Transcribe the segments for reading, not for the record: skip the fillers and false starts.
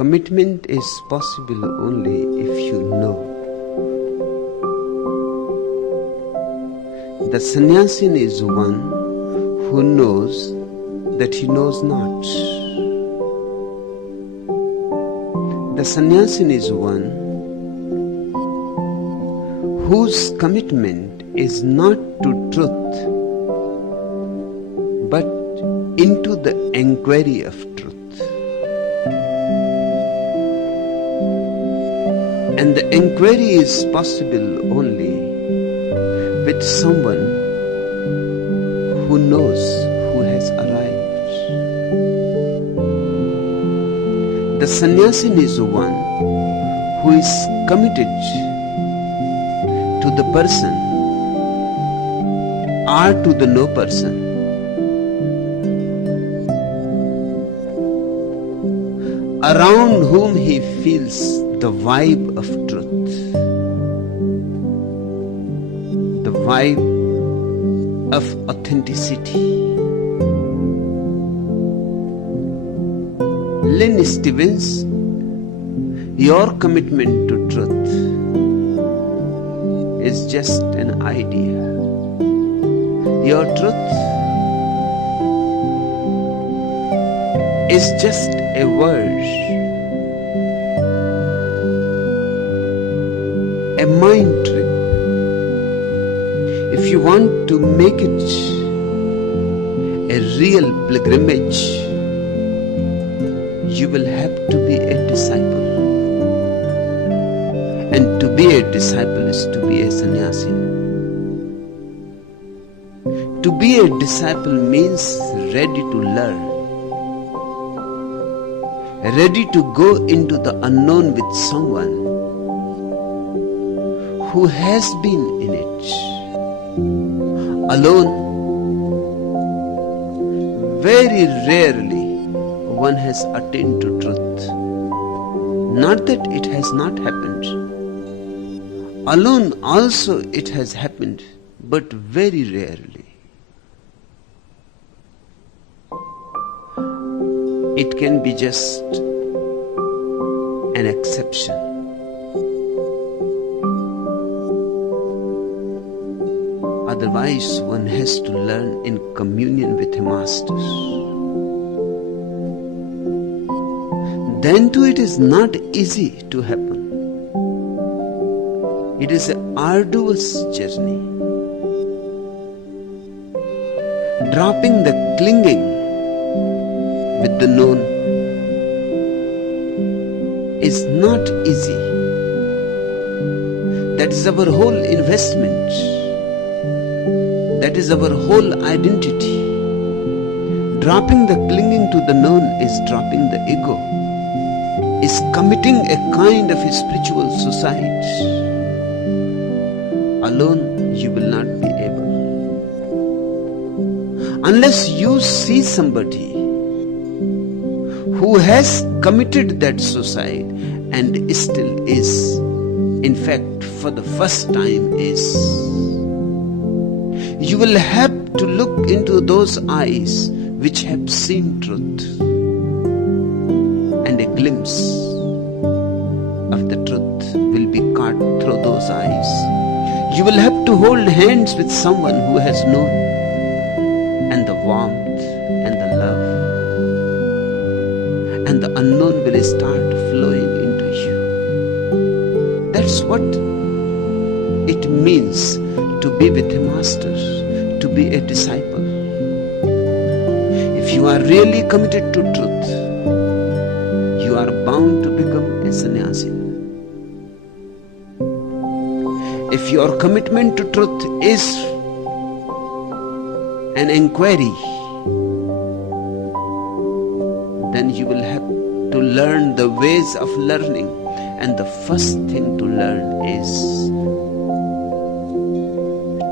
Commitment is possible only if you know. The sannyasin is one who knows that he knows not. The sannyasin is one whose commitment is not to truth but into the enquiry of truth. And the enquiry is possible only with someone who knows, who has arrived. The sannyasin is one who is committed to the person or to the no person, around whom he feels the vibe of truth, the vibe of authenticity. Lynn Stevens, your commitment to truth is just an idea. Your truth is just a word, a mind trip. If you want to make it a real pilgrimage, you will have to be a disciple. And to be a disciple is to be a sannyasin. To be a disciple means ready to learn, ready to go into the unknown with someone who has been in it. Alone, very rarely one has attained to truth. Not that it has not happened. Alone also it has happened, but very rarely. It can be just an exception. Otherwise, one has to learn in communion with a master. Then too it is not easy to happen. It is an arduous journey. Dropping the clinging with the known is not easy. That is our whole investment. That is our whole identity. Dropping the clinging to the known is dropping the ego, is committing a kind of a spiritual suicide. Alone you will not be able. Unless you see somebody who has committed that suicide and still is, in fact for the first time is, you will have to look into those eyes which have seen truth, and a glimpse of the truth will be caught through those eyes. You will have to hold hands with someone who has known, and the warmth and the love and the unknown will start flowing into you. That's what it means to be with a master, to be a disciple. If you are really committed to truth, you are bound to become a sannyasin. If your commitment to truth is an inquiry, then you will have to learn the ways of learning, and the first thing to learn is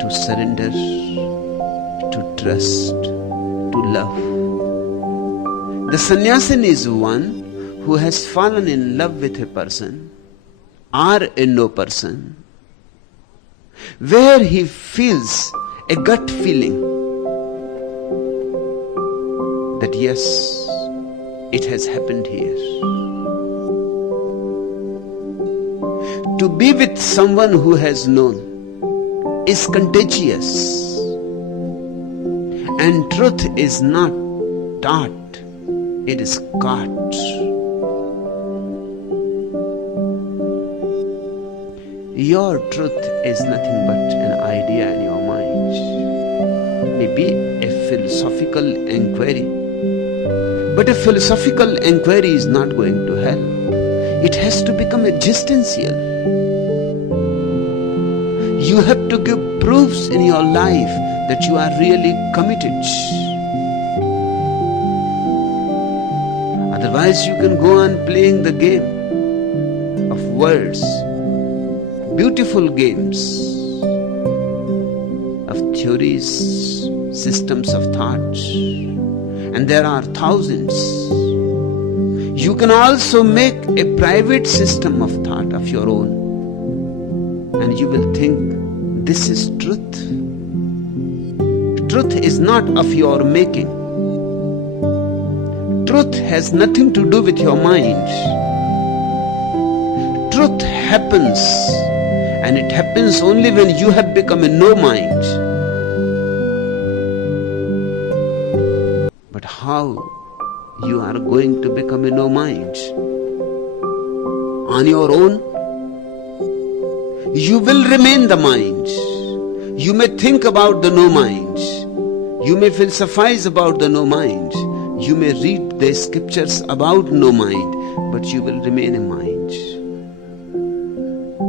to surrender, to trust, to love. The sannyasin is one who has fallen in love with a person or a no person, where he feels a gut feeling that yes, it has happened here. To be with someone who has known is contagious, and truth is not taught, it is caught. Your truth is nothing but an idea in your mind, maybe a philosophical inquiry. But a philosophical inquiry is not going to help. It has to become existential. You have to give proofs in your life that you are really committed. Otherwise, you can go on playing the game of words, beautiful games of theories, systems of thought, and there are thousands. You can also make a private system of thought of your own, and you will think this is truth. Truth is not of your making. Truth has nothing to do with your mind. Truth happens, and it happens only when you have become a no mind. But how you are going to become a no mind? On your own? You will remain the mind. You may think about the no mind. You may philosophize about the no mind. You may read the scriptures about no mind, but you will remain a mind.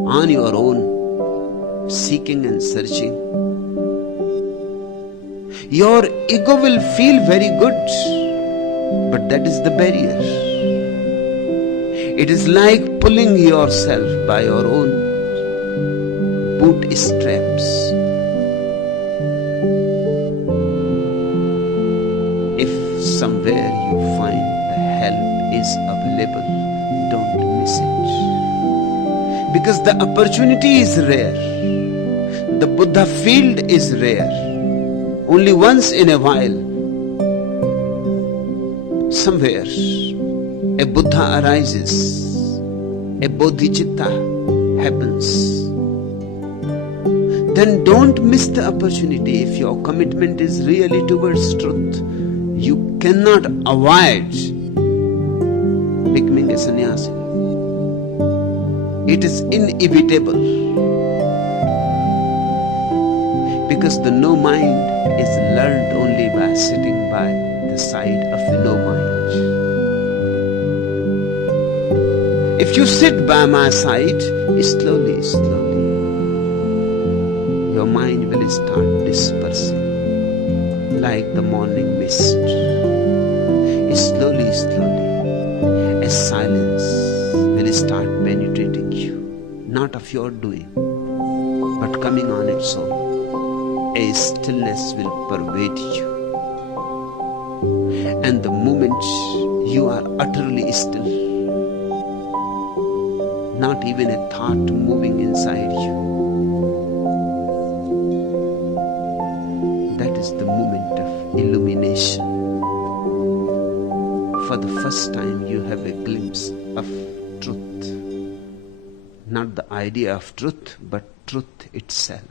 On your own, seeking and searching. Your ego will feel very good, but that is the barrier. It is like pulling yourself by your own bootstraps. If somewhere you find the help is available, don't miss it. Because the opportunity is rare. The Buddha field is rare. Only once in a while, somewhere, a Buddha arises, a Bodhicitta happens. Then don't miss the opportunity. If your commitment is really towards truth, you cannot avoid becoming a sannyasi. It is inevitable. Because the no mind is learned only by sitting by the side of a no mind. If you sit by my side, slowly, your mind will start dispersing like the morning mist. Slowly, a silence will start penetrating you, not of your doing, but coming on its own. A stillness will pervade you, and the moment you are utterly still, not even a thought moving inside you, that is the moment of illumination. For the first time you have a glimpse of truth, not the idea of truth, but truth itself.